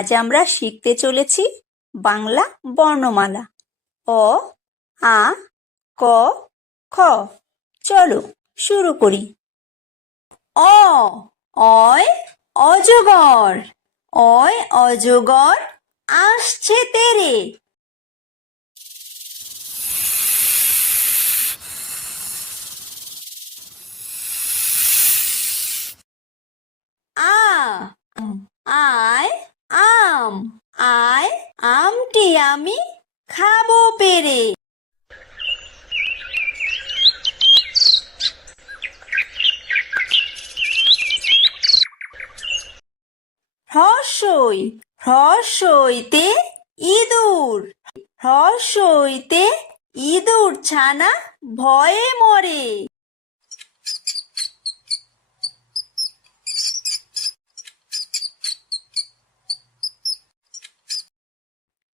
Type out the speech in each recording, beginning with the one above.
আজ আমরা শিখতে চলেছি বাংলা বর্ণমালা অ, আ, ক, খ। চলো শুরু করি। অ, অয় অজগর, অয় অজগর আসছে তেরে। আ, আয় আম, আয় আমটি আমি খাবো পেরে। হ্রস্বই, হ্রস্বইতে ইঁদুর, হ্রস্বইতে ইঁদুর ছানা ভয়ে মরে।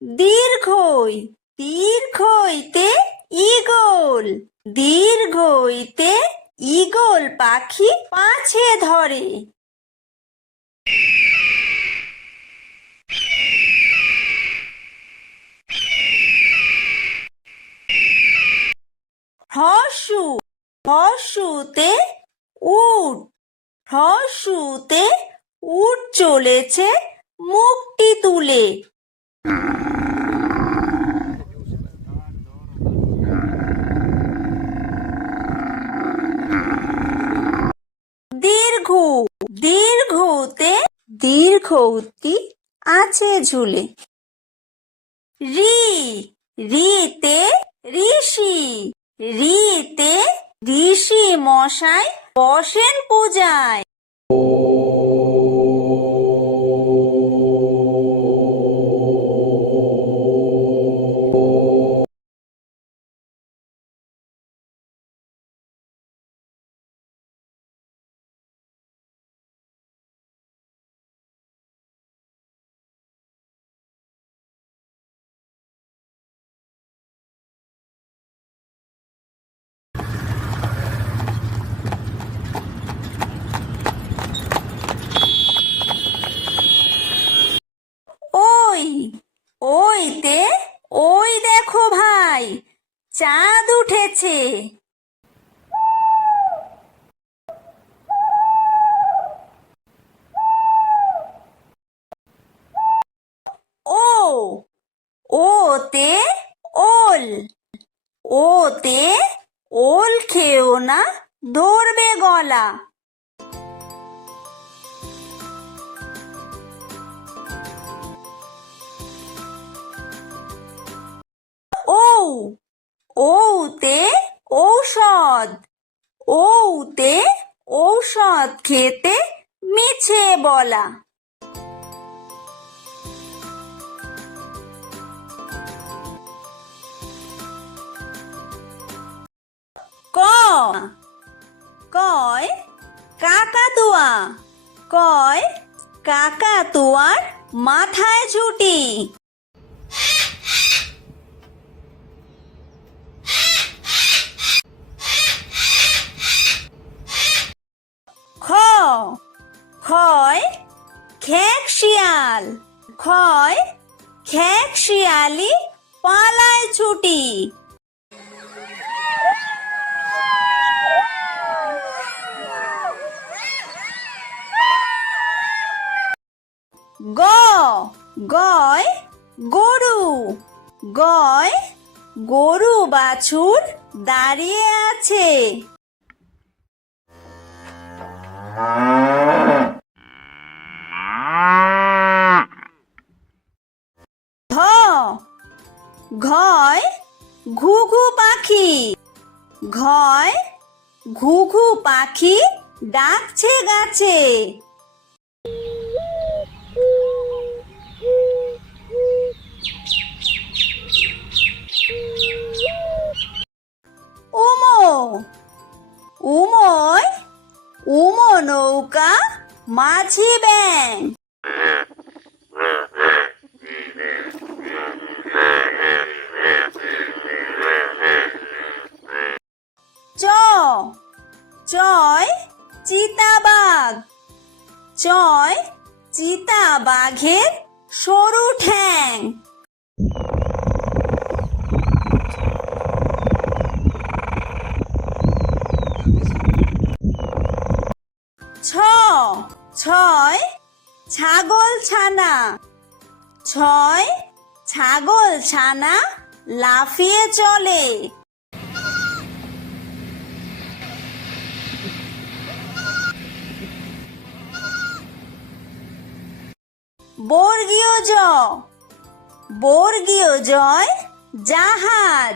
দীর্ঘই, দীর্ঘইতে ঈগল, দীর্ঘইতে ঈগল পাখি পাছে ধরে। হ্রস্বু, হ্রস্বুতে উট, হ্রস্বুতে উট চলেছে মুখটি তুলে। দীর্ঘ, দীর্ঘতে দীর্ঘউতি আছে ঝুলে। রি, রিতে ঋষি, রিতে ঋষি মশাই বসেন পূজায়। ওই, ওইতে ওই দেখো ভাই চাঁদ উঠেছে। ও, ওতে ওল, ওতে ওল খেও না ধরবে গলা। ও, ওতে ঔষধ, ওতে ঔষধ খেতে মিছে বলা। ক, কয় কাকাতুয়া, কয় কাকাতুয়ার মাথায় ঝুঁটি। খ, খয় খেক শিয়াল, খয় খেক শিয়ালি পালায় ছুটি। গ, গয় গরু, গয় গরু বাছুর দাঁড়িয়ে আছে। ধ, ঘয় ঘুঘু পাখি, ঘয় ঘুঘু পাখি ডাকছে গাছে। উমো, উময় উমো নৌকা মাঝি ব্যাং। চ, চয় চিতাবাঘ, চয় চিতাবাঘের সরু ঠ্যাং। ছ ছয় ছাগল ছানা। ছয় ছাগল ছানা লাফিয়ে চলে। বর্গীয় জ বর্গীয় জয় জাহাজ।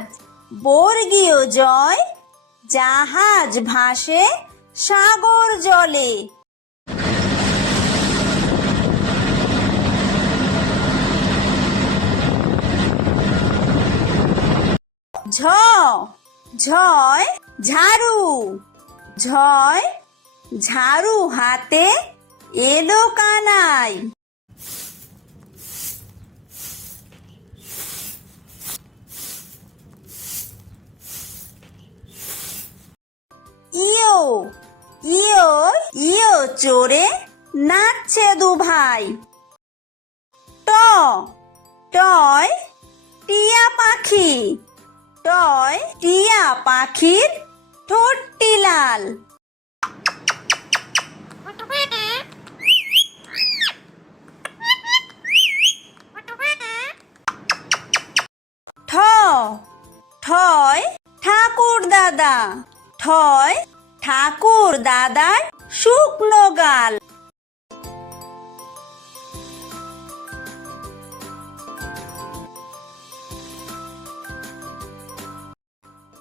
বর্গীয় জয় জাহাজ ভাসে সাগর জলে। ঝ ঝয় ঝাড়ু। ঝয় ঝাড়ু হাতে এলো কানাই। ইয়ো ইয়ো ইয়ো চড়ে নাচছে দুভাই। ট টয় টিয়া পাখি। টয় টিয়া পাখির ঠোঁটটি লাল। ঠ ঠয় ঠাকুর দাদা। ঠয় ঠাকুর দাদার শুকনো গাল।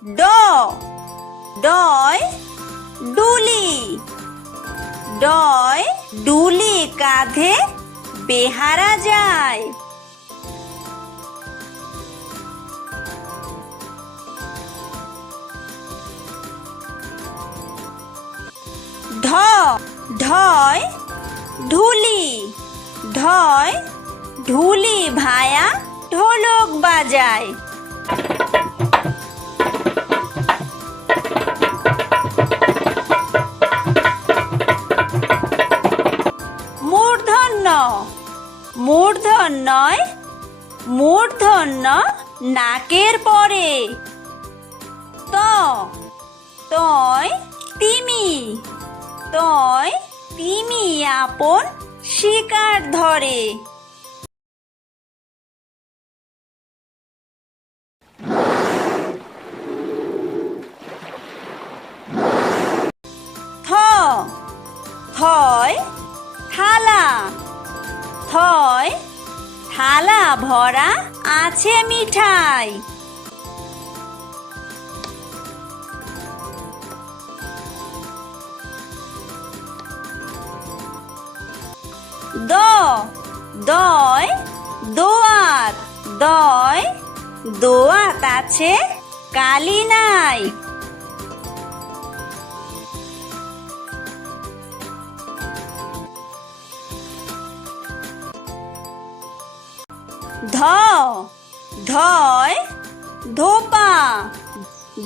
ড ডয় ডুলি। ডয় ডুলি কাঁধে বেহারা যায়। ঢ ঢয় ঢুলি। ঢয় ঢুলি ভায়া ঢোলক বাজায়। মূর্ধন্য মূর্ধন্যয় মূর্ধন্য নাকের পরে। ত তয় তিমি। তয় তিমি আপন শিকার ধরে। থ থয় থালা। থয় থালা ভরা আছে মিঠাই। দ দয় দোয়াত। দয় দোয়াত আছে কালি নাই। ধ ধয় ধোপা।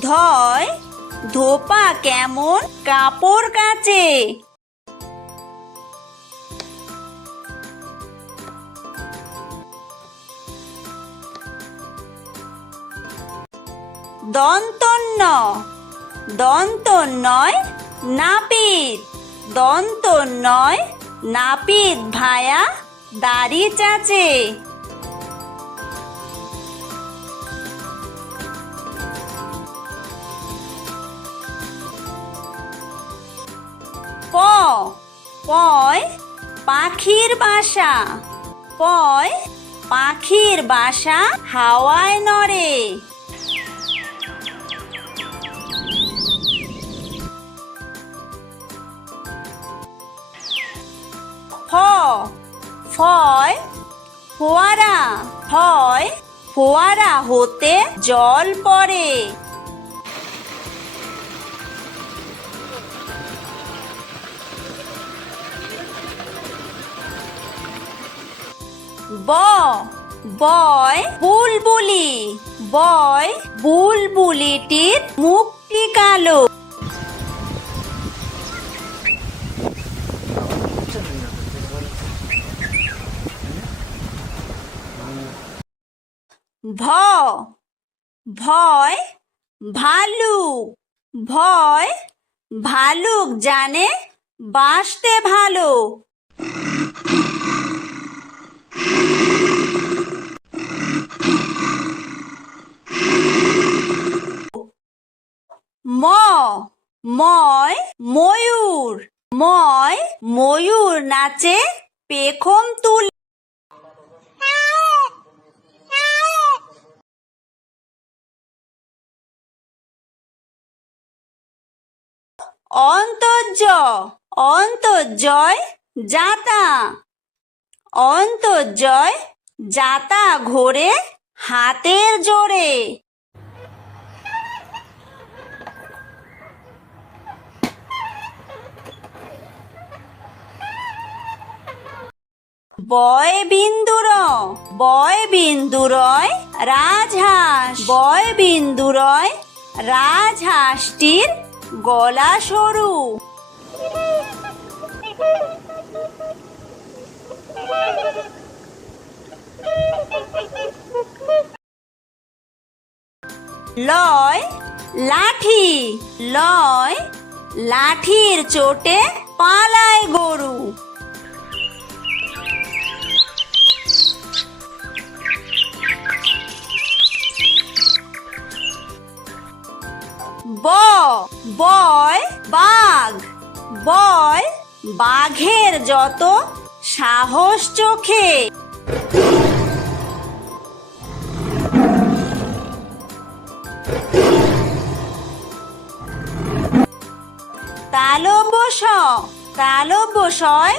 ধয় ধোপা কেমন কাপড় কাচে। দন্তন্য দন্তন্যয় নাপিত। দন্তন্যয় নাপিত ভায়া দাড়ি চাচে। প পয় পাখির বাসা। পয় পাখির বাসা হাওয়ায় নড়ে। ফ ফয় ফোয়ারা। ফয় ফোয়ারা হতে জল পড়ে। ব বয় বুলবুলি। বয় বুলবুলিটির মুখটি কালো। ভ ভয় ভালুক ভয় ভালুক জানে বাঁচতে ভালো। ম ময় ময়ূর ময় ময়ূর নাচে পেখম তুলে। অন্তর্য অন্তর্জয় যাতা অন্তর্জয় যাতা ঘোরে হাতের জোরে। বয় বিন্দুরয় রাজহাঁস বয় বিন্দুরয় রাজহাঁসটির গলা সরু। লয় লাঠি লয় লাঠির চোটে পালায় গরু। বয় বাঘ বয় বাঘের যত সাহস চোখে। তালব্যশয়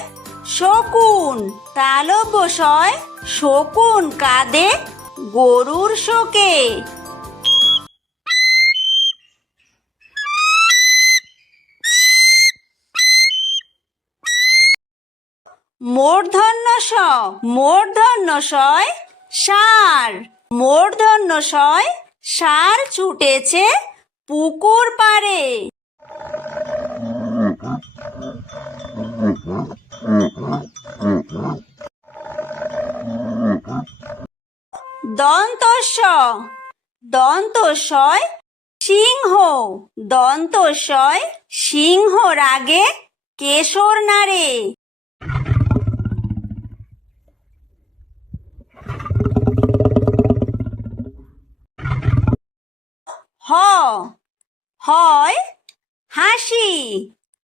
শকুন তালব্যশয় শকুন কাঁদে গরুর শোকে। মূর্ধন্যশয় ষাঁড় মূর্ধন্যশয় ষাঁড় ছুটেছে পুকুর পাড়ে। দন্তস্বয় সিংহ দন্তস্বয় সিংহ রাগে কেশর নাড়ে।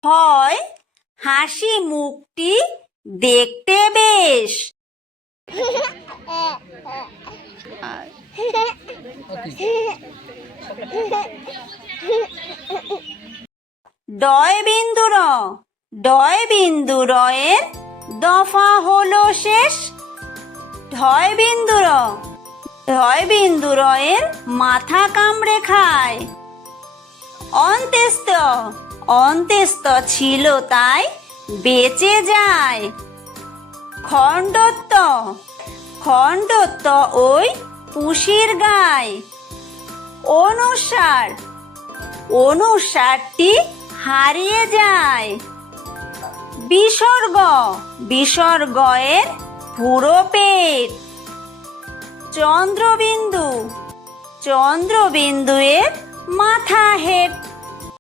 হয় হাসি মুখটি দেখতে বেশ। ডয় বিন্দুরয়ের দফা হলো শেষ। ঢয় বিন্দুরয়ের মাথা কামড়ে খায়। অন্ত্যেস্ত ছিল তাই বেঁচে যায়। খণ্ডত্ব ওই পুষির গায়। অনুসারটি হারিয়ে যায়। বিসর্গয়ের পুরো পেট। চন্দ্রবিন্দুয়ের মাথা হেঁট।